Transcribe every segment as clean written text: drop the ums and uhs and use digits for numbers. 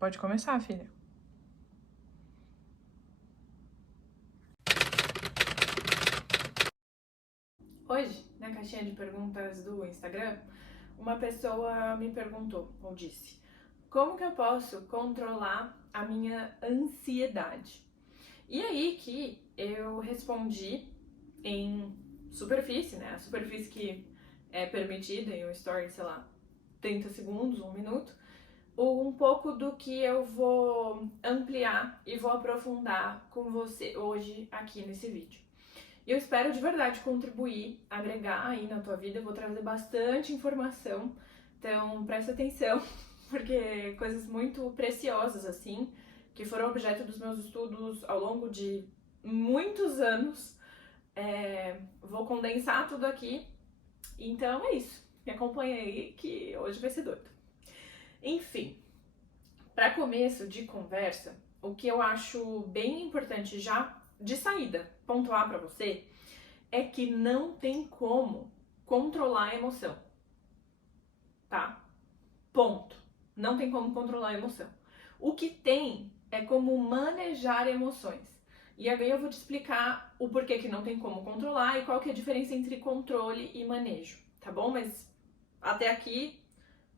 Pode começar, filha. Hoje, na caixinha de perguntas do Instagram, uma pessoa me perguntou, ou disse, como que eu posso controlar a minha ansiedade? E aí que eu respondi em superfície, né? A superfície que é permitida em um story, sei lá, 30 segundos, 1 minuto, um pouco do que eu vou ampliar e vou aprofundar com você hoje aqui nesse vídeo. E eu espero de verdade contribuir, agregar aí na tua vida. Eu vou trazer bastante informação, então presta atenção, porque coisas muito preciosas assim, que foram objeto dos meus estudos ao longo de muitos anos. Vou condensar tudo aqui, então é isso. Me acompanha aí que hoje vai ser doido. Enfim, para começo de conversa, o que eu acho bem importante já de saída pontuar para você é que não tem como controlar a emoção, tá? Ponto. Não tem como controlar a emoção. O que tem é como manejar emoções. E aí eu vou te explicar o porquê que não tem como controlar e qual que é a diferença entre controle e manejo, tá bom? Mas até aqui,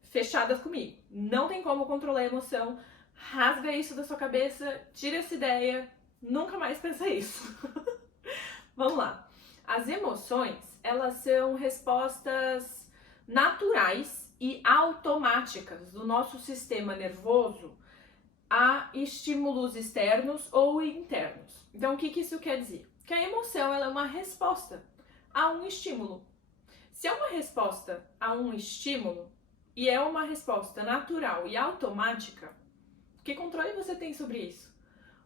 fechadas comigo. Não tem como controlar a emoção. Rasga isso da sua cabeça, tira essa ideia, nunca mais pensa isso. Vamos lá. As emoções, elas são respostas naturais e automáticas do nosso sistema nervoso a estímulos externos ou internos. Então, o que isso quer dizer? Que a emoção ela é uma resposta a um estímulo. Se é uma resposta a um estímulo e é uma resposta natural e automática, que controle você tem sobre isso?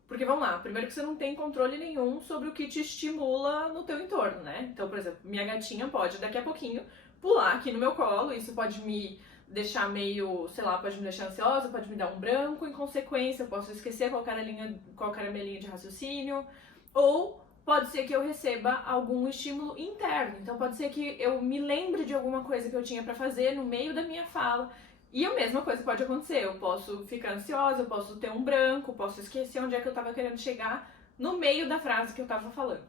Porque vamos lá, primeiro que você não tem controle nenhum sobre o que te estimula no teu entorno, né? Então, por exemplo, minha gatinha pode daqui a pouquinho pular aqui no meu colo, isso pode me deixar meio, sei lá, pode me deixar ansiosa, pode me dar um branco, em consequência eu posso esquecer qual era a minha linha de raciocínio, ou pode ser que eu receba algum estímulo interno, então pode ser que eu me lembre de alguma coisa que eu tinha para fazer no meio da minha fala. E a mesma coisa pode acontecer, eu posso ficar ansiosa, eu posso ter um branco, posso esquecer onde é que eu tava querendo chegar no meio da frase que eu tava falando.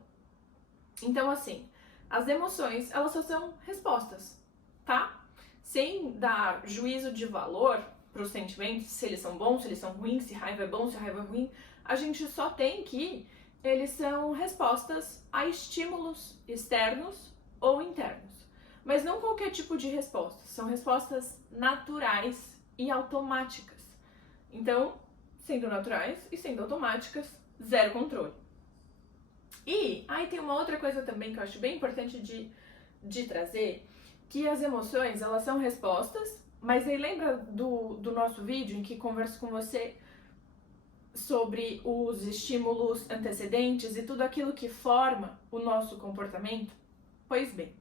Então, assim, as emoções, elas só são respostas, tá? Sem dar juízo de valor pros sentimentos, se eles são bons, se eles são ruins, se raiva é bom, se raiva é ruim, a gente só tem que eles são respostas a estímulos externos ou internos. Mas não qualquer tipo de resposta, são respostas naturais e automáticas. Então, sendo naturais e sendo automáticas, zero controle. E aí tem uma outra coisa também que eu acho bem importante de trazer, que as emoções, elas são respostas, mas aí lembra do nosso vídeo em que converso com você sobre os estímulos antecedentes e tudo aquilo que forma o nosso comportamento? Pois bem,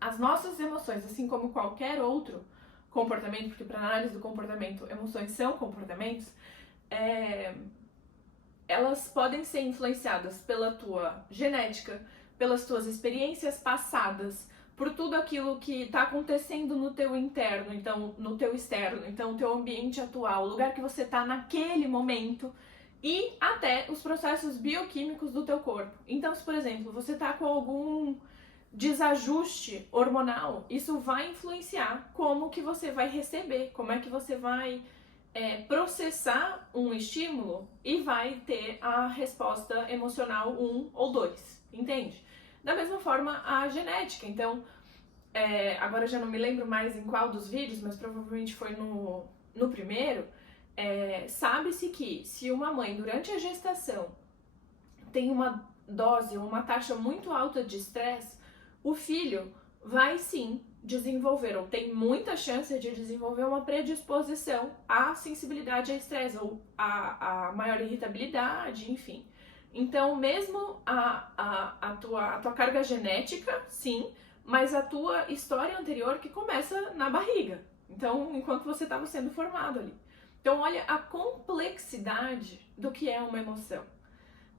as nossas emoções, assim como qualquer outro comportamento, porque para análise do comportamento, emoções são comportamentos, elas podem ser influenciadas pela tua genética, pelas tuas experiências passadas, por tudo aquilo que está acontecendo no teu interno, então no teu externo, então o teu ambiente atual, o lugar que você está naquele momento e até os processos bioquímicos do teu corpo. Então, se por exemplo, você está com algum desajuste hormonal, isso vai influenciar como que você vai receber, como é que você vai processar um estímulo e vai ter a resposta emocional 1 ou 2, entende? Da mesma forma, a genética. Então, agora eu já não me lembro mais em qual dos vídeos, mas provavelmente foi no primeiro, sabe-se que se uma mãe, durante a gestação, tem uma dose, uma taxa muito alta de estresse, o filho vai sim desenvolver, ou tem muita chance de desenvolver uma predisposição à sensibilidade a estresse, ou a maior irritabilidade, enfim. Então, mesmo a tua carga genética, sim, mas a tua história anterior que começa na barriga. Então, enquanto você estava sendo formado ali. Então, olha a complexidade do que é uma emoção.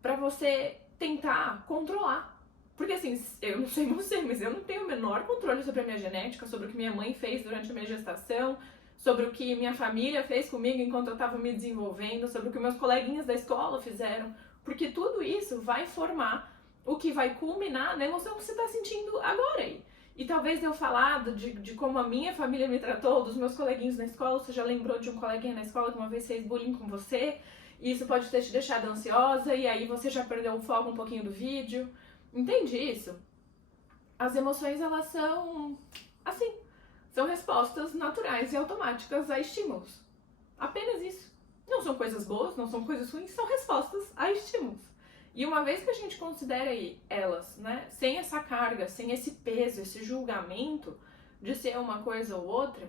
Para você tentar controlar. Porque assim, eu não sei você, mas eu não tenho o menor controle sobre a minha genética, sobre o que minha mãe fez durante a minha gestação, sobre o que minha família fez comigo enquanto eu estava me desenvolvendo, sobre o que meus coleguinhas da escola fizeram, porque tudo isso vai formar o que vai culminar na emoção que você está sentindo agora aí. E talvez eu falado de como a minha família me tratou, dos meus coleguinhas na escola, você já lembrou de um coleguinha na escola que uma vez fez bullying com você, e isso pode ter te deixado ansiosa, e aí você já perdeu o foco um pouquinho do vídeo. Entende isso? As emoções, elas são assim, são respostas naturais e automáticas a estímulos. Apenas isso. Não são coisas boas, não são coisas ruins, são respostas a estímulos. E uma vez que a gente considera aí elas, né, sem essa carga, sem esse peso, esse julgamento de ser uma coisa ou outra,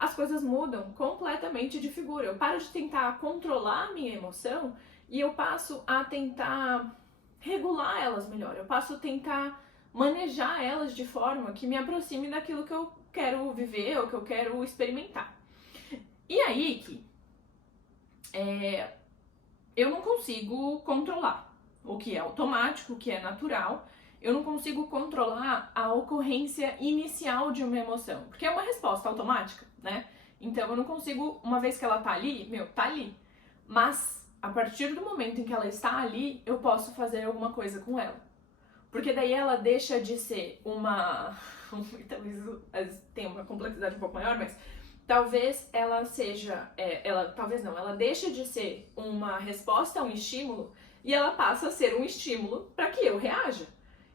as coisas mudam completamente de figura. Eu paro de tentar controlar a minha emoção e eu passo a tentar regular elas melhor. Eu passo a tentar manejar elas de forma que me aproxime daquilo que eu quero viver ou que eu quero experimentar. E aí que eu não consigo controlar o que é automático, o que é natural. Eu não consigo controlar a ocorrência inicial de uma emoção, porque é uma resposta automática, né? Então eu não consigo, uma vez que ela tá ali, tá ali. Mas a partir do momento em que ela está ali, eu posso fazer alguma coisa com ela. Porque daí ela deixa de ser uma... talvez tenha uma complexidade um pouco maior, mas talvez ela seja... ela deixa de ser uma resposta a um estímulo e ela passa a ser um estímulo para que eu reaja.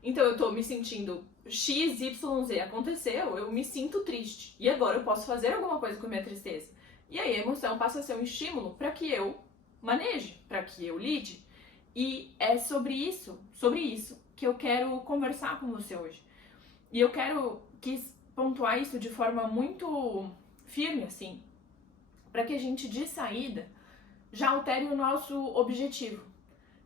Então eu tô me sentindo X, Y, Z aconteceu, eu me sinto triste. E agora eu posso fazer alguma coisa com a minha tristeza. E aí a emoção passa a ser um estímulo para que eu maneje, para que eu lide. E é sobre isso que eu quero conversar com você hoje. E eu quis pontuar isso de forma muito firme, assim, para que a gente, de saída, já altere o nosso objetivo.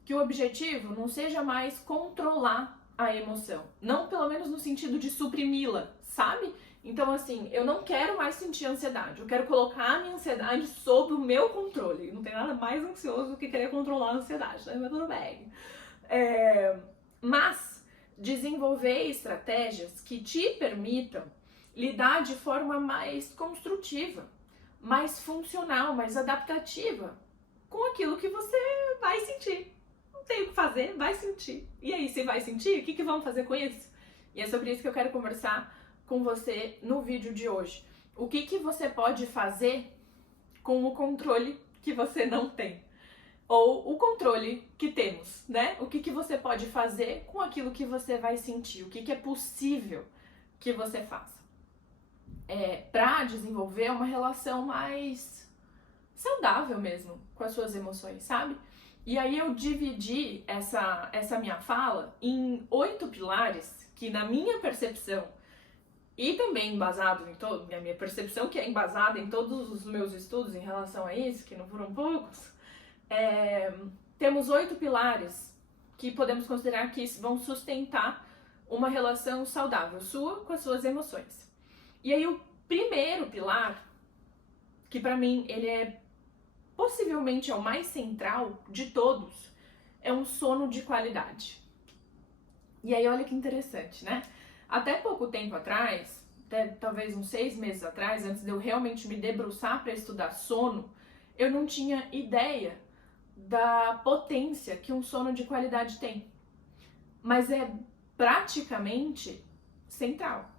Que o objetivo não seja mais controlar a emoção. Não, pelo menos no sentido de suprimi-la, sabe? Então, assim, eu não quero mais sentir ansiedade. Eu quero colocar a minha ansiedade sob o meu controle. Não tem nada mais ansioso do que querer controlar a ansiedade, né? Mas tudo bem. Mas desenvolver estratégias que te permitam lidar de forma mais construtiva, mais funcional, mais adaptativa com aquilo que você vai sentir. Não tem o que fazer, vai sentir. E aí, se vai sentir, o que vamos fazer com isso? E é sobre isso que eu quero conversar com você no vídeo de hoje. O que você pode fazer com o controle que você não tem? Ou o controle que temos, né? O que você pode fazer com aquilo que você vai sentir? O que é possível que você faça? Para desenvolver uma relação mais saudável mesmo com as suas emoções, sabe? E aí eu dividi essa minha fala em 8 pilares que, na minha percepção, e também embasado em a minha percepção, que é embasada em todos os meus estudos em relação a isso, que não foram poucos, temos 8 pilares que podemos considerar que vão sustentar uma relação saudável sua com as suas emoções. E aí o primeiro pilar, que pra mim ele possivelmente é o mais central de todos, é um sono de qualidade. E aí olha que interessante, né? Até pouco tempo atrás, até talvez uns 6 meses atrás, antes de eu realmente me debruçar para estudar sono, eu não tinha ideia da potência que um sono de qualidade tem. Mas é praticamente central.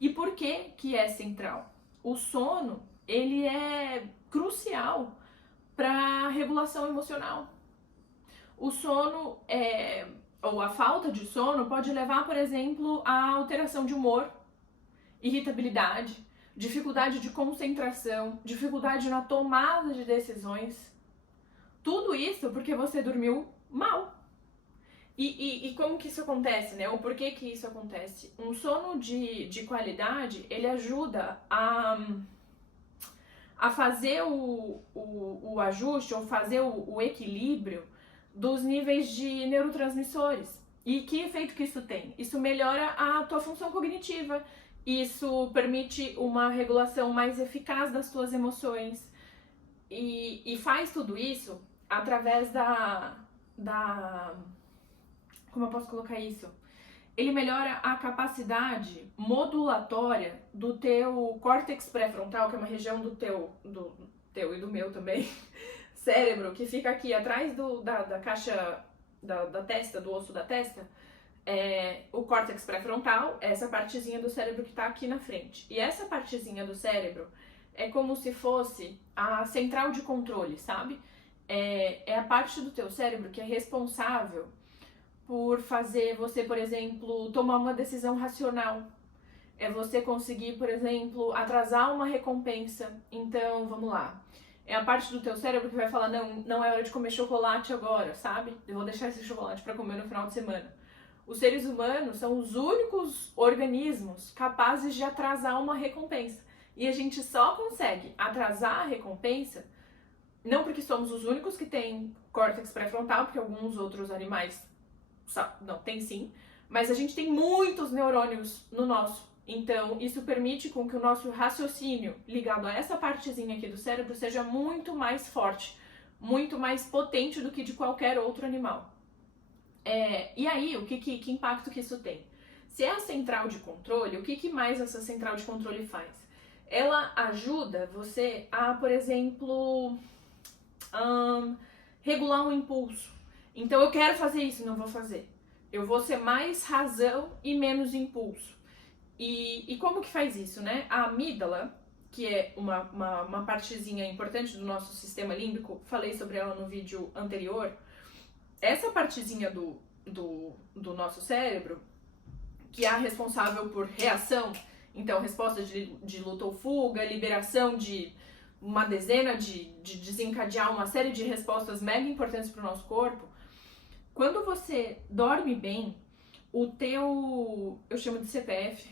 E por que é central? O sono, ele é crucial para a regulação emocional. O sono, ou a falta de sono, pode levar, por exemplo, a alteração de humor, irritabilidade, dificuldade de concentração, dificuldade na tomada de decisões. Tudo isso porque você dormiu mal. E como que isso acontece, né? Ou por que isso acontece? Um sono de qualidade, ele ajuda a fazer o ajuste, ou fazer o equilíbrio dos níveis de neurotransmissores. E que efeito que isso tem? Isso melhora a tua função cognitiva, isso permite uma regulação mais eficaz das tuas emoções, e faz tudo isso através como eu posso colocar isso? ele melhora a capacidade modulatória do teu córtex pré-frontal, que é uma região do teu e do meu também, cérebro, que fica aqui atrás da caixa da testa, do osso da testa. O córtex pré-frontal é essa partezinha do cérebro que está aqui na frente. E essa partezinha do cérebro é como se fosse a central de controle, sabe? É a parte do teu cérebro que é responsável por fazer você, por exemplo, tomar uma decisão racional. É você conseguir, por exemplo, atrasar uma recompensa. Então, vamos lá. É a parte do teu cérebro que vai falar, não é hora de comer chocolate agora, sabe? Eu vou deixar esse chocolate para comer no final de semana. Os seres humanos são os únicos organismos capazes de atrasar uma recompensa. E a gente só consegue atrasar a recompensa, não porque somos os únicos que têm córtex pré-frontal, porque alguns outros animais não, tem sim, mas a gente tem muitos neurônios no nosso. Então, isso permite com que o nosso raciocínio ligado a essa partezinha aqui do cérebro seja muito mais forte, muito mais potente do que de qualquer outro animal. E aí, que impacto que isso tem? Se é a central de controle, o que mais essa central de controle faz? Ela ajuda você a, por exemplo, regular um impulso. Então, eu quero fazer isso, não vou fazer. Eu vou ser mais razão e menos impulso. E como que faz isso, né? A amígdala, que é uma partezinha importante do nosso sistema límbico, falei sobre ela no vídeo anterior. Essa partezinha do nosso cérebro, que é a responsável por reação, então resposta de luta ou fuga, liberação de uma dezena de desencadear uma série de respostas mega importantes para o nosso corpo. Quando você dorme bem, eu chamo de CPF,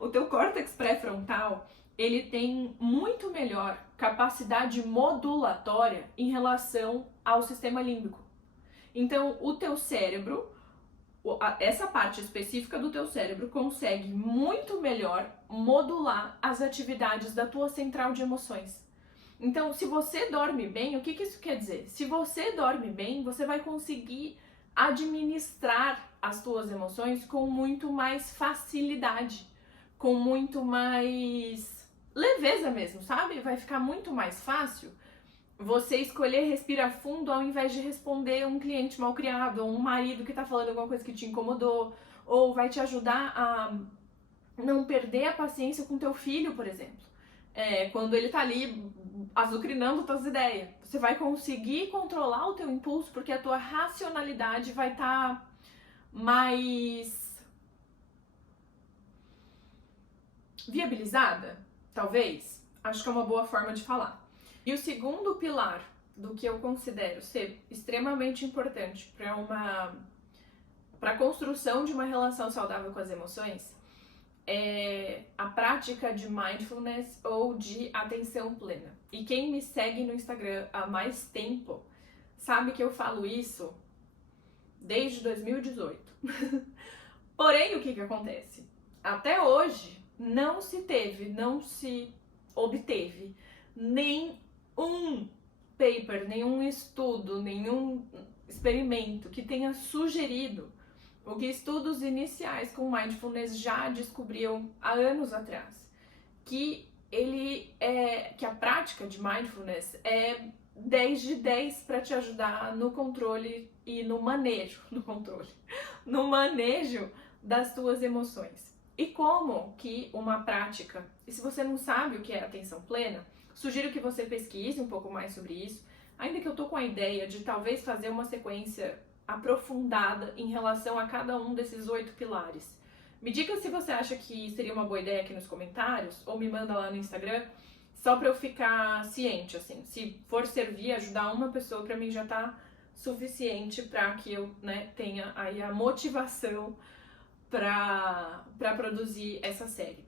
o teu córtex pré-frontal, ele tem muito melhor capacidade modulatória em relação ao sistema límbico. Então, o teu cérebro, essa parte específica do teu cérebro consegue muito melhor modular as atividades da tua central de emoções. Então, se você dorme bem, o que isso quer dizer? Se você dorme bem, você vai conseguir administrar as tuas emoções com muito mais facilidade, com muito mais leveza mesmo, sabe? Vai ficar muito mais fácil você escolher respirar fundo ao invés de responder um cliente mal criado, ou um marido que tá falando alguma coisa que te incomodou, ou vai te ajudar a não perder a paciência com teu filho, por exemplo. Quando ele tá ali azucrinando tuas ideias. Você vai conseguir controlar o teu impulso porque a tua racionalidade vai estar mais viabilizada, talvez. Acho que é uma boa forma de falar. E o segundo pilar do que eu considero ser extremamente importante para a construção de uma relação saudável com as emoções é a prática de mindfulness ou de atenção plena. E quem me segue no Instagram há mais tempo sabe que eu falo isso desde 2018. Porém, o que acontece? Até hoje não se obteve nenhum paper, nenhum estudo, nenhum experimento que tenha sugerido o que estudos iniciais com mindfulness já descobriam há anos atrás, que a prática de mindfulness é 10 de 10 para te ajudar no controle e no manejo das tuas emoções. E como que uma prática, e se você não sabe o que é atenção plena, sugiro que você pesquise um pouco mais sobre isso, ainda que eu tô com a ideia de talvez fazer uma sequência aprofundada em relação a cada um desses 8 pilares. Me diga se você acha que seria uma boa ideia aqui nos comentários, ou me manda lá no Instagram, só pra eu ficar ciente, assim. Se for servir, ajudar uma pessoa, pra mim já tá suficiente pra que eu, tenha aí a motivação pra produzir essa série.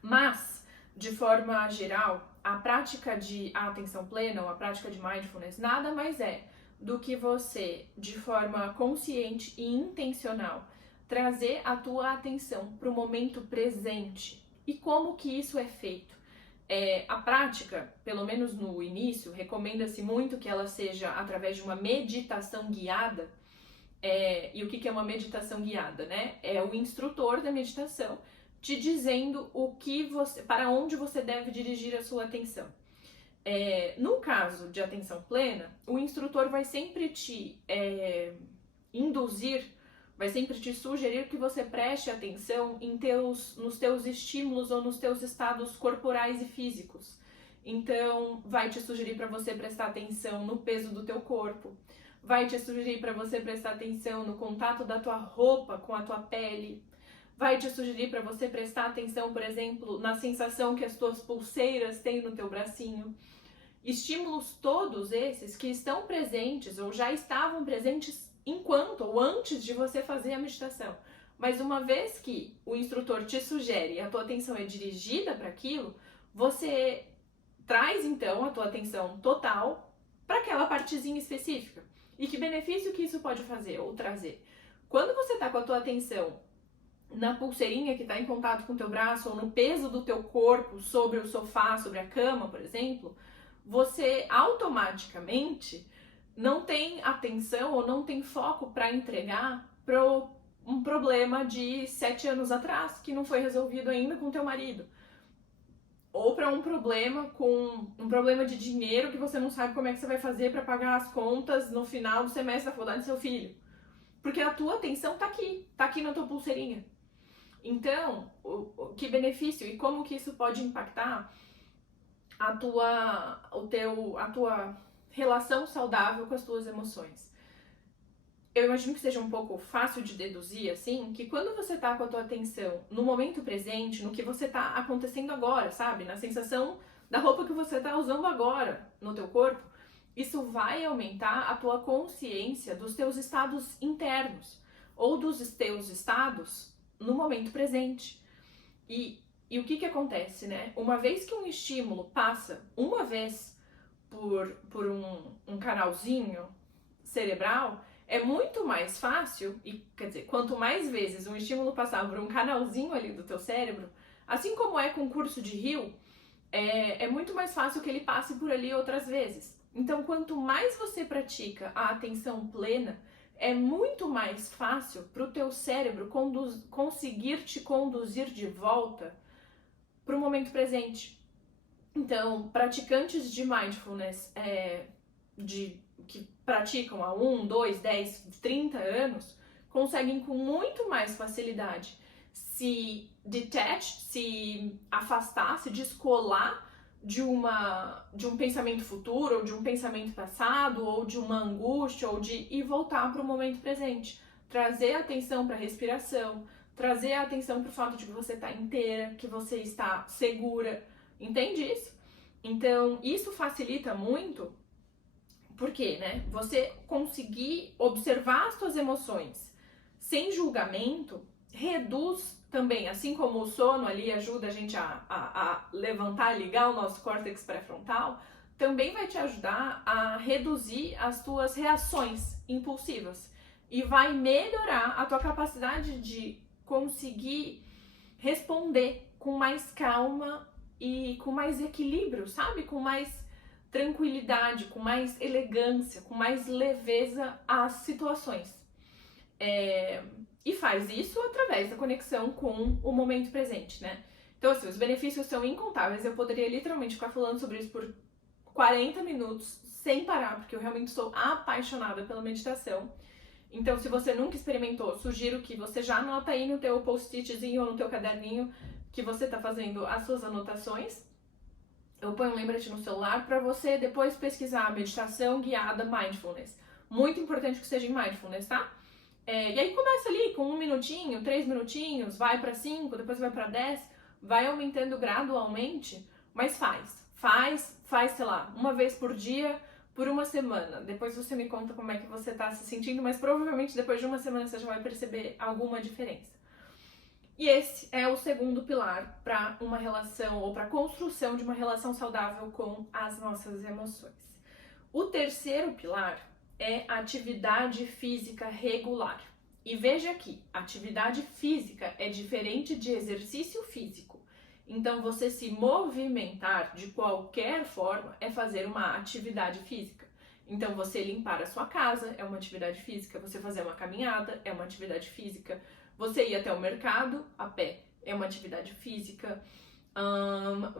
Mas, de forma geral, a prática de atenção plena, ou a prática de mindfulness, nada mais é do que você, de forma consciente e intencional, trazer a tua atenção para o momento presente. E como que isso é feito? A prática, pelo menos no início, recomenda-se muito que ela seja através de uma meditação guiada, E o que é uma meditação guiada, né? É o instrutor da meditação te dizendo para onde você deve dirigir a sua atenção. No caso de atenção plena, o instrutor vai sempre te induzir, vai sempre te sugerir que você preste atenção nos teus estímulos ou nos teus estados corporais e físicos. Então, vai te sugerir para você prestar atenção no peso do teu corpo, vai te sugerir para você prestar atenção no contato da tua roupa com a tua pele, vai te sugerir para você prestar atenção, por exemplo, na sensação que as tuas pulseiras têm no teu bracinho. Estímulos todos esses que estão presentes ou já estavam presentes enquanto ou antes de você fazer a meditação. Mas uma vez que o instrutor te sugere e a tua atenção é dirigida para aquilo, você traz então a tua atenção total para aquela partezinha específica. E que benefício que isso pode fazer ou trazer? Quando você está com a tua atenção na pulseirinha que está em contato com o teu braço ou no peso do teu corpo sobre o sofá, sobre a cama, por exemplo, você automaticamente não tem atenção ou não tem foco para entregar para um problema de 7 anos atrás que não foi resolvido ainda com teu marido. Ou para um problema de dinheiro que você não sabe como é que você vai fazer para pagar as contas no final do semestre da faculdade do seu filho. Porque a tua atenção tá aqui na tua pulseirinha. Então, que benefício e como que isso pode impactar a tua relação saudável com as tuas emoções? Eu imagino que seja um pouco fácil de deduzir, assim, que quando você tá com a tua atenção no momento presente, no que você tá acontecendo agora, sabe? Na sensação da roupa que você tá usando agora no teu corpo, isso vai aumentar a tua consciência dos teus estados internos ou dos teus estados no momento presente. E o que acontece, né? Uma vez que um estímulo passa uma vez por um canalzinho cerebral, é muito mais fácil, quer dizer, quanto mais vezes um estímulo passar por um canalzinho ali do teu cérebro, assim como é com o curso de rio, é muito mais fácil que ele passe por ali outras vezes. Então, quanto mais você pratica a atenção plena, é muito mais fácil para o teu cérebro conseguir te conduzir de volta para o momento presente. Então, praticantes de mindfulness que praticam há 1, 2, 10, 30 anos, conseguem com muito mais facilidade se afastar, se descolar de um pensamento futuro, ou de um pensamento passado, ou de uma angústia, e voltar para o momento presente. Trazer a atenção para a respiração, trazer a atenção para o fato de que você está inteira, que você está segura. Entende isso? Então, isso facilita muito, porque, né, você conseguir observar as suas emoções sem julgamento reduz também, assim como o sono ali ajuda a gente a levantar, ligar o nosso córtex pré-frontal, também vai te ajudar a reduzir as tuas reações impulsivas e vai melhorar a tua capacidade de conseguir responder com mais calma e com mais equilíbrio, sabe? Com mais tranquilidade, com mais elegância, com mais leveza às situações. E faz isso através da conexão com o momento presente, né? Então, assim, os benefícios são incontáveis. Eu poderia literalmente ficar falando sobre isso por 40 minutos sem parar, porque eu realmente sou apaixonada pela meditação. Então, se você nunca experimentou, sugiro que você já anota aí no teu post-itzinho ou no teu caderninho que você tá fazendo as suas anotações. Eu ponho um lembrete no celular para você depois pesquisar meditação guiada mindfulness. Muito importante que seja em mindfulness, tá? E aí começa ali com 1 minutinho, 3 minutinhos, vai para 5, depois vai para 10, vai aumentando gradualmente, mas faz, sei lá, uma vez por dia, por uma semana. Depois você me conta como é que você tá se sentindo, mas provavelmente depois de uma semana você já vai perceber alguma diferença. E esse é o segundo pilar para uma relação ou para a construção de uma relação saudável com as nossas emoções. O terceiro pilar é a atividade física regular. E veja aqui, atividade física é diferente de exercício físico. Então, você se movimentar de qualquer forma é fazer uma atividade física. Então, você limpar a sua casa é uma atividade física, você fazer uma caminhada é uma atividade física, você ir até o mercado a pé é uma atividade física,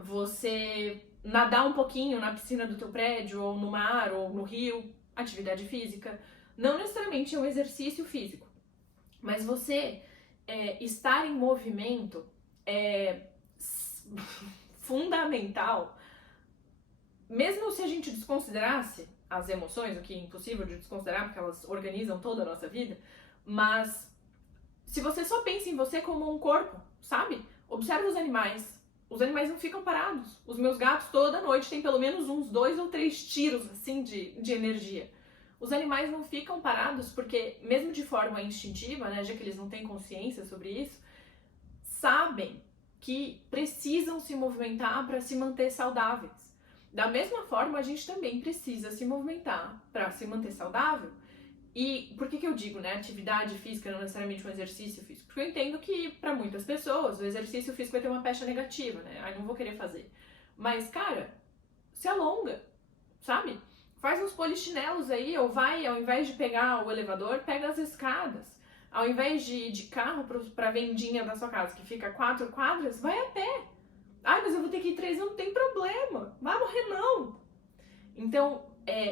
você nadar um pouquinho na piscina do teu prédio, ou no mar, ou no rio, atividade física. Não necessariamente é um exercício físico, mas você estar em movimento é fundamental, mesmo se a gente desconsiderasse as emoções, o que é impossível de desconsiderar porque elas organizam toda a nossa vida, mas se você só pensa em você como um corpo, sabe? Observa os animais. Os animais não ficam parados. Os meus gatos toda noite têm pelo menos uns 2 ou 3 tiros assim de energia. Os animais não ficam parados porque, mesmo de forma instintiva, né, já que eles não têm consciência sobre isso, sabem que precisam se movimentar para se manter saudáveis. Da mesma forma, a gente também precisa se movimentar para se manter saudável. E por que eu digo, né, atividade física, não necessariamente um exercício físico? Porque eu entendo que, para muitas pessoas, o exercício físico vai ter uma pecha negativa, né? Ai, não vou querer fazer. Mas, cara, se alonga, sabe? Faz uns polichinelos aí, ou vai, ao invés de pegar o elevador, pega as escadas. Ao invés de ir de carro pra vendinha da sua casa, que fica 4 quadras, vai a pé. Ai, mas eu vou ter que ir 3, não tem problema. Vai morrer não. Então,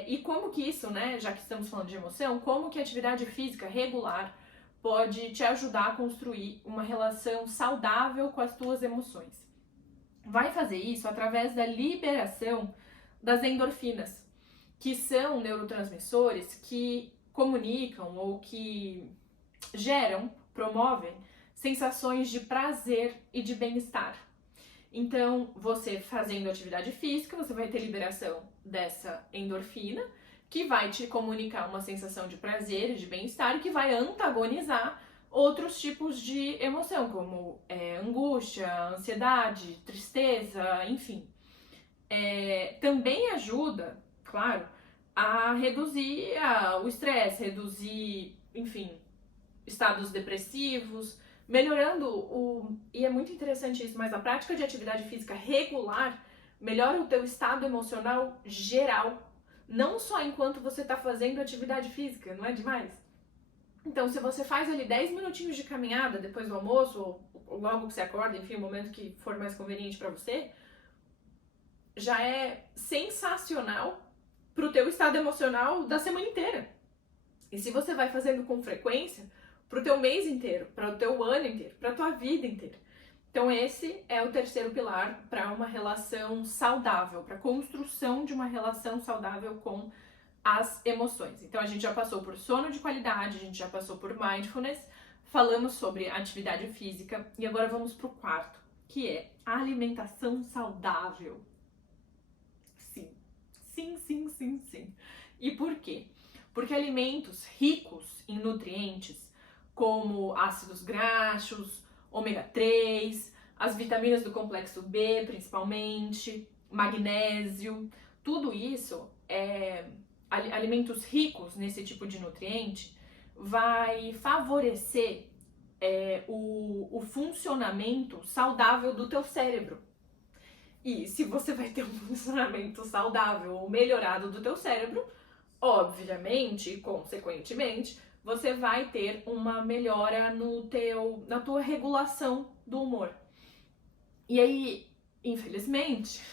e como que isso, né, já que estamos falando de emoção, como que a atividade física regular pode te ajudar a construir uma relação saudável com as tuas emoções? Vai fazer isso através da liberação das endorfinas, que são neurotransmissores que comunicam ou que geram, promovem sensações de prazer e de bem-estar. Então, você fazendo atividade física, você vai ter liberação dessa endorfina, que vai te comunicar uma sensação de prazer e de bem-estar e que vai antagonizar outros tipos de emoção, como angústia, ansiedade, tristeza, enfim. Também ajuda, claro, a reduzir o estresse, reduzir, enfim, estados depressivos, melhorando e é muito interessante isso, mas a prática de atividade física regular melhora o teu estado emocional geral, não só enquanto você está fazendo atividade física, não é demais? Então, se você faz ali 10 minutinhos de caminhada depois do almoço, ou logo que você acorda, enfim, o momento que for mais conveniente para você, já é sensacional pro teu estado emocional da semana inteira. E se você vai fazendo com frequência, pro teu mês inteiro, para o teu ano inteiro, para tua vida inteira. Então esse é o terceiro pilar para uma relação saudável, para a construção de uma relação saudável com as emoções. Então a gente já passou por sono de qualidade, a gente já passou por mindfulness, falamos sobre atividade física e agora vamos pro quarto, que é a alimentação saudável. Sim, sim, sim, sim, sim. E por quê? Porque alimentos ricos em nutrientes, como ácidos graxos, ômega 3, as vitaminas do complexo B, principalmente, magnésio, tudo isso, alimentos ricos nesse tipo de nutriente, vai favorecer o funcionamento saudável do teu cérebro. E se você vai ter um funcionamento saudável ou melhorado do teu cérebro, obviamente, consequentemente, você vai ter uma melhora na tua regulação do humor. E aí, infelizmente,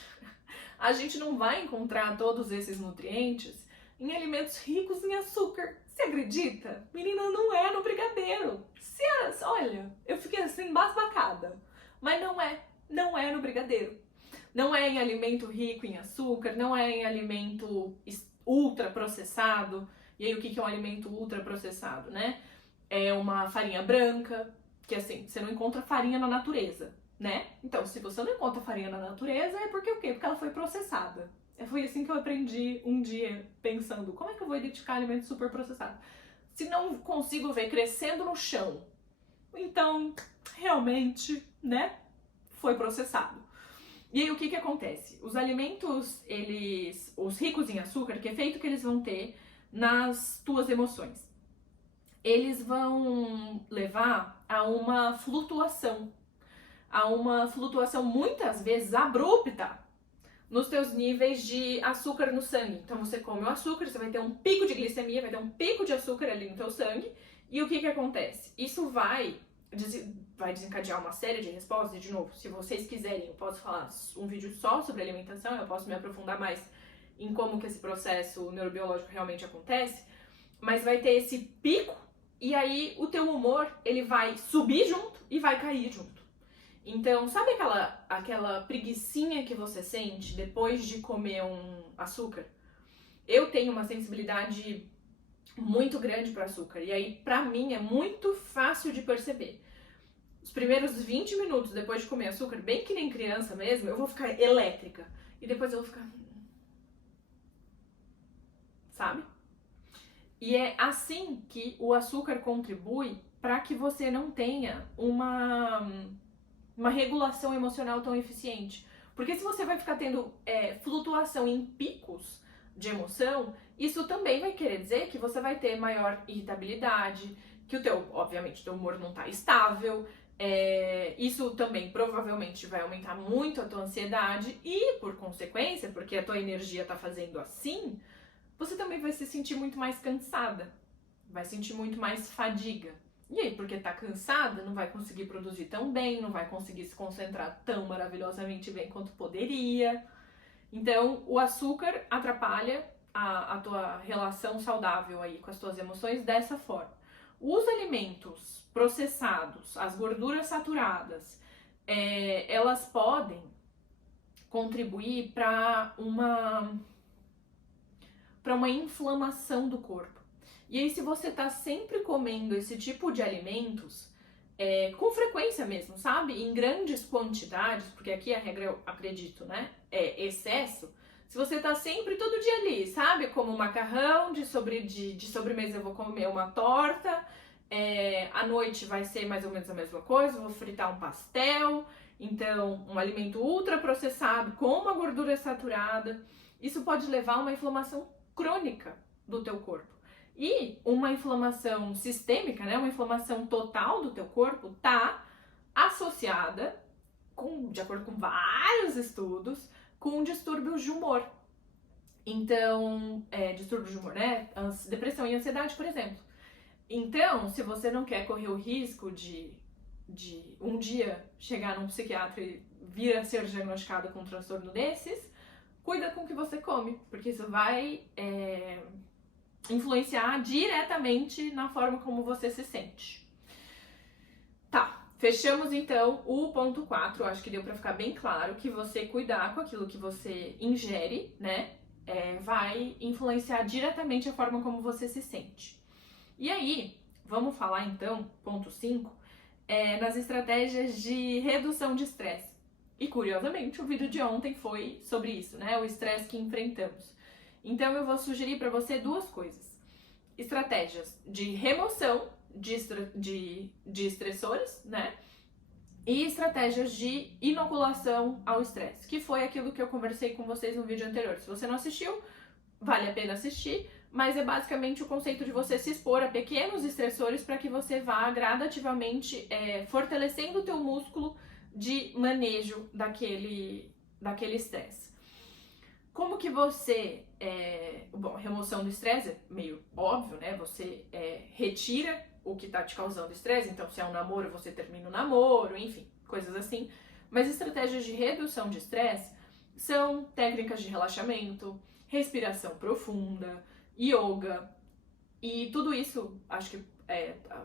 a gente não vai encontrar todos esses nutrientes em alimentos ricos em açúcar. Você acredita? Menina, não é no brigadeiro. Olha, eu fiquei assim embasbacada. Mas não é no brigadeiro. Não é em alimento rico em açúcar, não é em alimento ultraprocessado. E aí, o que é um alimento ultraprocessado, né? É uma farinha branca, que assim, você não encontra farinha na natureza, né? Então, se você não encontra farinha na natureza, é porque o quê? Porque ela foi processada. Foi assim que eu aprendi um dia, pensando, como é que eu vou identificar alimento superprocessado? Se não consigo ver crescendo no chão, então, realmente, né? Foi processado. E aí, o que acontece? Os alimentos, os ricos em açúcar, que efeito que eles vão ter nas tuas emoções? Eles vão levar a uma flutuação muitas vezes abrupta nos teus níveis de açúcar no sangue. Então você come o açúcar, você vai ter um pico de glicemia, vai ter um pico de açúcar ali no teu sangue. E o que acontece? Isso vai desencadear uma série de respostas. E de novo, se vocês quiserem, eu posso falar um vídeo só sobre alimentação, eu posso me aprofundar mais em como que esse processo neurobiológico realmente acontece. Mas vai ter esse pico e aí o teu humor, ele vai subir junto e vai cair junto. Então, sabe aquela preguicinha que você sente depois de comer um açúcar? Eu tenho uma sensibilidade muito grande para açúcar, e aí pra mim é muito fácil de perceber. Os primeiros 20 minutos depois de comer açúcar, bem que nem criança mesmo, eu vou ficar elétrica. E depois eu vou ficar... Sabe? E é assim que o açúcar contribui para que você não tenha uma regulação emocional tão eficiente. Porque se você vai ficar tendo flutuação em picos de emoção, isso também vai querer dizer que você vai ter maior irritabilidade, que obviamente, o teu humor não está estável, isso também provavelmente vai aumentar muito a tua ansiedade e, por consequência, porque a tua energia está fazendo assim, você também vai se sentir muito mais cansada, vai sentir muito mais fadiga. E aí, porque tá cansada, não vai conseguir produzir tão bem, não vai conseguir se concentrar tão maravilhosamente bem quanto poderia. Então, o açúcar atrapalha a tua relação saudável aí com as tuas emoções dessa forma. Os alimentos processados, as gorduras saturadas, elas podem contribuir para uma inflamação do corpo. E aí, se você tá sempre comendo esse tipo de alimentos, com frequência mesmo, sabe? Em grandes quantidades, porque aqui a regra, eu acredito, né? É excesso. Se você tá sempre todo dia ali, sabe? Como macarrão, de sobremesa eu vou comer uma torta, à noite vai ser mais ou menos a mesma coisa, eu vou fritar um pastel, então um alimento ultraprocessado com uma gordura saturada, isso pode levar a uma inflamação crônica do teu corpo. E uma inflamação sistêmica, né, uma inflamação total do teu corpo, tá associada, de acordo com vários estudos, com distúrbios de humor. Então, distúrbios de humor, né? Depressão e ansiedade, por exemplo. Então, se você não quer correr o risco de um dia chegar num psiquiatra e vir a ser diagnosticado com um transtorno desses, cuida com o que você come, porque isso vai influenciar diretamente na forma como você se sente. Tá, fechamos então o ponto 4. Acho que deu pra ficar bem claro que você cuidar com aquilo que você ingere, né, vai influenciar diretamente a forma como você se sente. E aí, vamos falar então, ponto 5, nas estratégias de redução de estresse. E curiosamente, o vídeo de ontem foi sobre isso, né, o estresse que enfrentamos. Então eu vou sugerir para você duas coisas. Estratégias de remoção de estressores, né? E estratégias de inoculação ao estresse, que foi aquilo que eu conversei com vocês no vídeo anterior. Se você não assistiu, vale a pena assistir, mas é basicamente o conceito de você se expor a pequenos estressores para que você vá gradativamente fortalecendo o teu músculo de manejo daquele estresse. Como que você... Bom, remoção do estresse é meio óbvio, né? Você retira o que tá te causando estresse, então se é um namoro, você termina o namoro, enfim, coisas assim. Mas estratégias de redução de estresse são técnicas de relaxamento, respiração profunda, yoga, e tudo isso, acho que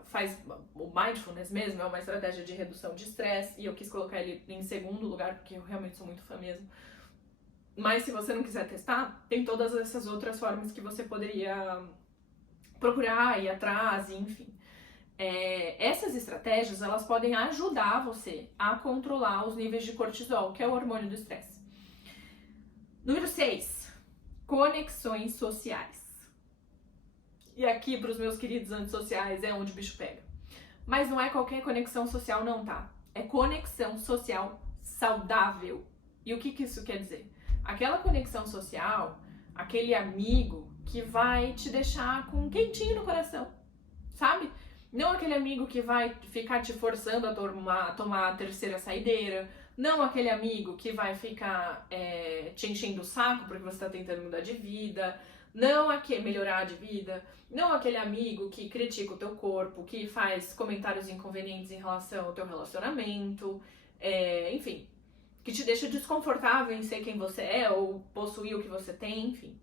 faz o mindfulness mesmo, é uma estratégia de redução de estresse, e eu quis colocar ele em segundo lugar, porque eu realmente sou muito fã mesmo. Mas se você não quiser testar, tem todas essas outras formas que você poderia procurar, ir atrás, enfim. Essas estratégias, elas podem ajudar você a controlar os níveis de cortisol, que é o hormônio do estresse. Número 6, conexões sociais. E aqui, para os meus queridos antissociais, é onde o bicho pega. Mas não é qualquer conexão social não, tá? É conexão social saudável. E o que isso quer dizer? Aquela conexão social, aquele amigo que vai te deixar com um quentinho no coração, sabe? Não aquele amigo que vai ficar te forçando a tomar a terceira saideira, não aquele amigo que vai ficar te enchendo o saco porque você está tentando mudar de vida, não aquele melhorar de vida, não aquele amigo que critica o teu corpo, que faz comentários inconvenientes em relação ao teu relacionamento, enfim, que te deixa desconfortável em ser quem você é ou possuir o que você tem, enfim.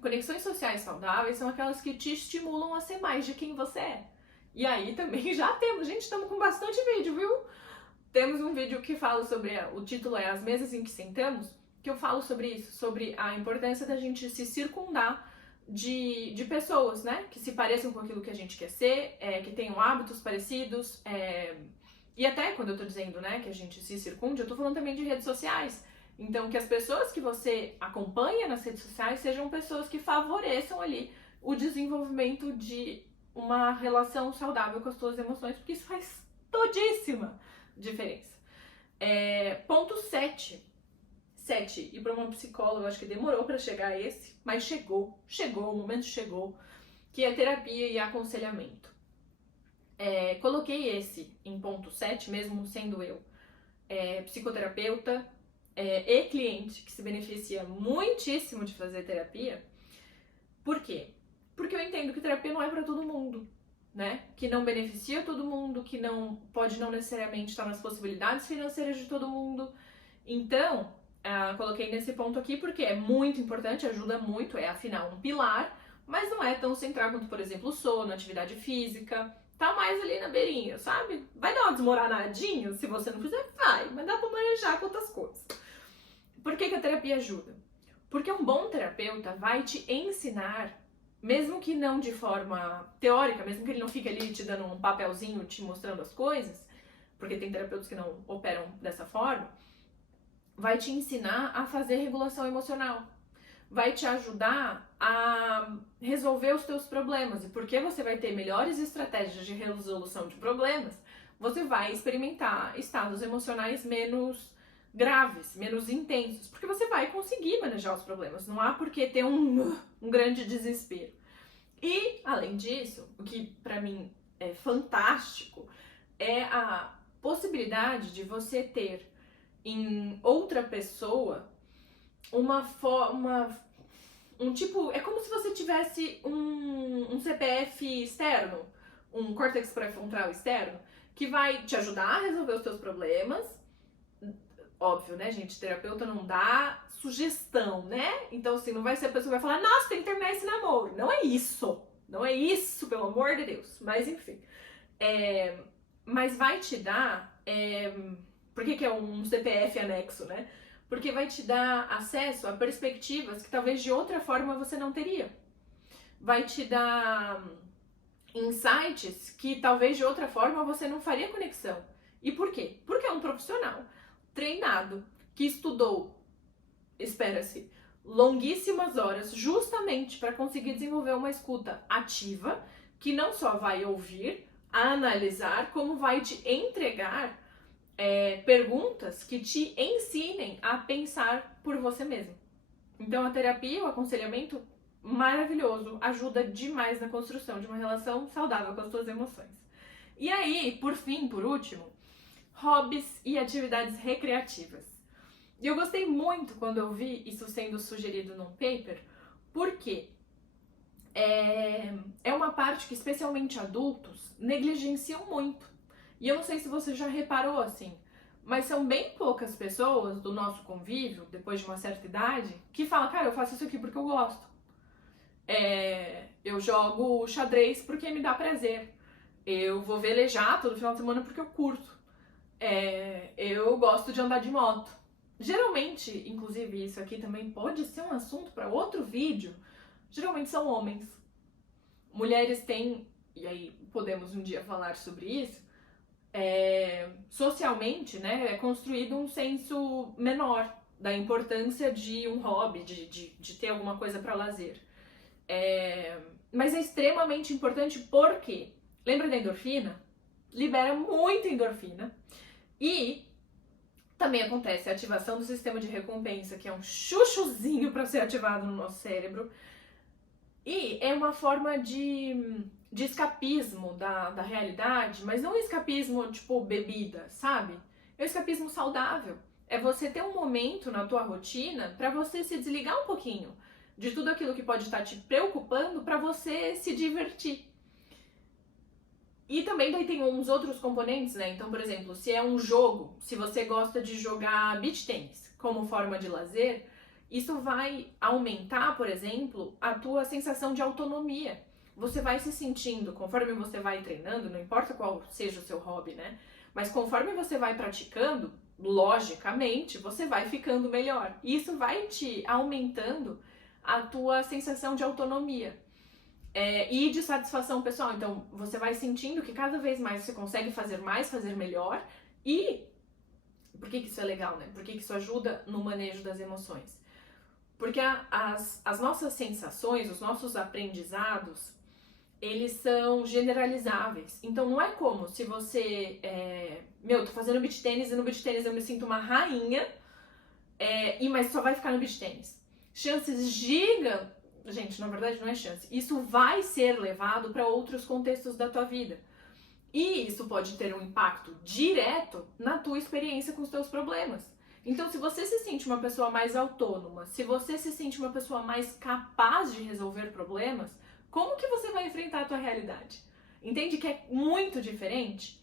Conexões sociais saudáveis são aquelas que te estimulam a ser mais de quem você é. E aí também já temos, gente, estamos com bastante vídeo, viu? Temos um vídeo que fala sobre, o título é As Mesas em que Sentamos, que eu falo sobre isso, sobre a importância da gente se circundar de pessoas, né? Que se pareçam com aquilo que a gente quer ser, que tenham hábitos parecidos, e até quando eu tô dizendo, né, que a gente se circunde, eu tô falando também de redes sociais. Então, que as pessoas que você acompanha nas redes sociais sejam pessoas que favoreçam ali o desenvolvimento de uma relação saudável com as suas emoções, porque isso faz todíssima diferença. Ponto 7. E para uma psicóloga, acho que demorou para chegar a esse, mas chegou, o momento chegou, que é terapia e aconselhamento. Coloquei esse em ponto 7, mesmo sendo eu psicoterapeuta e cliente que se beneficia muitíssimo de fazer terapia. Por quê? Porque eu entendo que terapia não é para todo mundo, né? Que não beneficia todo mundo, que não pode não necessariamente estar nas possibilidades financeiras de todo mundo. Então, coloquei nesse ponto aqui porque é muito importante, ajuda muito, é afinal um pilar, mas não é tão central quanto, por exemplo, o sono, atividade física. Tá mais ali na beirinha, sabe? Vai dar uma desmoronadinha, se você não fizer, vai, mas dá pra manejar com outras coisas. Por que a terapia ajuda? Porque um bom terapeuta vai te ensinar, mesmo que não de forma teórica, mesmo que ele não fique ali te dando um papelzinho, te mostrando as coisas, porque tem terapeutas que não operam dessa forma, vai te ensinar a fazer regulação emocional. Vai te ajudar a resolver os teus problemas. E porque você vai ter melhores estratégias de resolução de problemas, você vai experimentar estados emocionais menos graves, menos intensos, porque você vai conseguir manejar os problemas. Não há por que ter um grande desespero. E, além disso, o que pra mim é fantástico é a possibilidade de você ter em outra pessoa um tipo, é como se você tivesse um CPF externo, um córtex pré-frontal externo, que vai te ajudar a resolver os seus problemas. Óbvio, né, gente? Terapeuta não dá sugestão, né? Então, assim, não vai ser a pessoa que vai falar, nossa, tem que terminar esse namoro. Não é isso. Não é isso, pelo amor de Deus. Mas, enfim. Mas vai te dar... Por que é um CPF anexo, né? Porque vai te dar acesso a perspectivas que talvez de outra forma você não teria. Vai te dar insights que talvez de outra forma você não faria conexão. E por quê? Porque é um profissional treinado que estudou, espera-se, longuíssimas horas justamente para conseguir desenvolver uma escuta ativa que não só vai ouvir, analisar, como vai te entregar perguntas que te ensinem a pensar por você mesmo. Então a terapia, o aconselhamento, maravilhoso, ajuda demais na construção de uma relação saudável com as suas emoções. E aí, por fim, por último, hobbies e atividades recreativas. E eu gostei muito quando eu vi isso sendo sugerido num paper, porque é uma parte que especialmente adultos negligenciam muito. E eu não sei se você já reparou assim, mas são bem poucas pessoas do nosso convívio, depois de uma certa idade, que falam, cara, eu faço isso aqui porque eu gosto. Eu jogo xadrez porque me dá prazer. Eu vou velejar todo final de semana porque eu curto. Eu gosto de andar de moto. Geralmente, inclusive isso aqui também pode ser um assunto para outro vídeo, geralmente são homens. Mulheres têm, e aí podemos um dia falar sobre isso, socialmente, né, é construído um senso menor da importância de um hobby, de ter alguma coisa para lazer. Mas é extremamente importante porque, lembra da endorfina? Libera muita endorfina e também acontece a ativação do sistema de recompensa, que é um chuchuzinho para ser ativado no nosso cérebro. E é uma forma de escapismo da realidade, mas não um escapismo tipo bebida, sabe? É o escapismo saudável. É você ter um momento na tua rotina para você se desligar um pouquinho de tudo aquilo que pode estar te preocupando para você se divertir. E também daí tem uns outros componentes, né? Então, por exemplo, se é um jogo, se você gosta de jogar beach tennis como forma de lazer, isso vai aumentar, por exemplo, a tua sensação de autonomia. Você vai se sentindo, conforme você vai treinando, não importa qual seja o seu hobby, né? Mas conforme você vai praticando, logicamente, você vai ficando melhor. Isso vai te aumentando a tua sensação de autonomia. E de satisfação pessoal. Então, você vai sentindo que cada vez mais você consegue fazer mais, fazer melhor. E por que isso é legal, né? Por que isso ajuda no manejo das emoções? Porque as nossas sensações, os nossos aprendizados, eles são generalizáveis. Então, não é como se você... tô fazendo beach tênis e no beach tênis eu me sinto uma rainha, mas só vai ficar no beach tênis. Chances gigantes... Gente, na verdade não é chance. Isso vai ser levado para outros contextos da tua vida. E isso pode ter um impacto direto na tua experiência com os teus problemas. Então, se você se sente uma pessoa mais autônoma, se você se sente uma pessoa mais capaz de resolver problemas, como que você vai enfrentar a tua realidade? Entende que é muito diferente?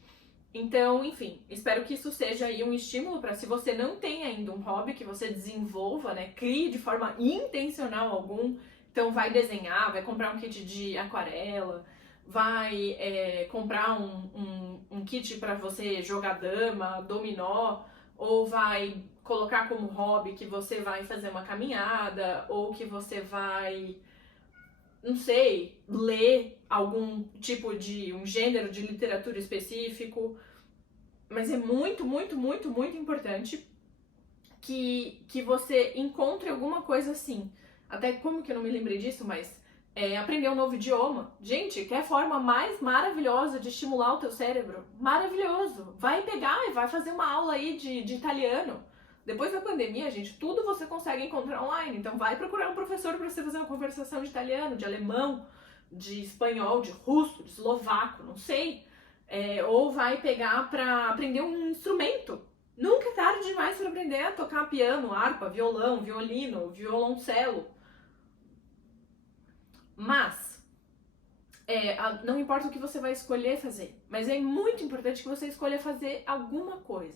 Então, enfim, espero que isso seja aí um estímulo para, se você não tem ainda um hobby, que você desenvolva, né? Crie de forma intencional algum. Então vai desenhar, vai comprar um kit de aquarela, vai comprar um kit para você jogar dama, dominó, ou vai colocar como hobby que você vai fazer uma caminhada, ou que você vai, não sei, ler algum tipo de, um gênero de literatura específico. Mas é muito, muito, muito, muito importante que você encontre alguma coisa assim. Até como que eu não me lembrei disso, mas aprender um novo idioma. Gente, que é a forma mais maravilhosa de estimular o teu cérebro. Maravilhoso! Vai pegar e vai fazer uma aula aí de italiano. Depois da pandemia, gente, tudo você consegue encontrar online. Então vai procurar um professor para você fazer uma conversação de italiano, de alemão, de espanhol, de russo, de eslovaco, não sei. Ou vai pegar para aprender um instrumento. Nunca é tarde demais para aprender a tocar piano, harpa, violão, violino, violoncelo. Mas, não importa o que você vai escolher fazer, mas é muito importante que você escolha fazer alguma coisa.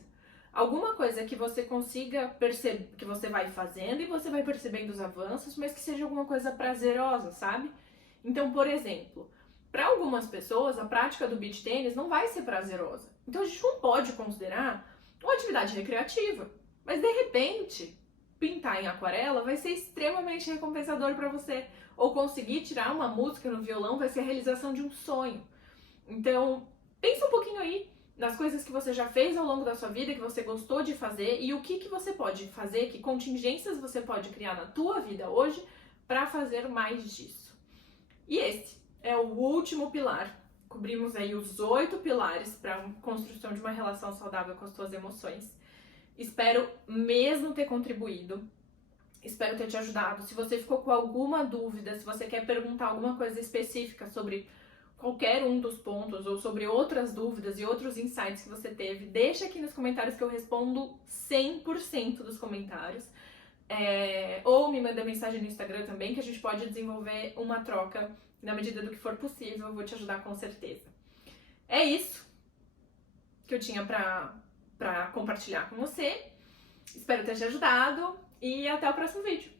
Alguma coisa que você consiga perceber, que você vai fazendo e você vai percebendo os avanços, mas que seja alguma coisa prazerosa, sabe? Então, por exemplo, para algumas pessoas, a prática do beach tênis não vai ser prazerosa. Então, a gente não pode considerar uma atividade recreativa. Mas, de repente, pintar em aquarela vai ser extremamente recompensador para você. Ou conseguir tirar uma música no violão vai ser a realização de um sonho. Então, pensa um pouquinho aí nas coisas que você já fez ao longo da sua vida, que você gostou de fazer, e o que você pode fazer, que contingências você pode criar na tua vida hoje para fazer mais disso. E esse é o último pilar. Cobrimos aí os 8 pilares para a construção de uma relação saudável com as tuas emoções. Espero mesmo ter contribuído. Espero ter te ajudado. Se você ficou com alguma dúvida, se você quer perguntar alguma coisa específica sobre qualquer um dos pontos ou sobre outras dúvidas e outros insights que você teve, deixa aqui nos comentários que eu respondo 100% dos comentários. Ou me manda mensagem no Instagram também, que a gente pode desenvolver uma troca na medida do que for possível. Eu vou te ajudar com certeza. É isso que eu tinha pra compartilhar com você. Espero ter te ajudado e até o próximo vídeo.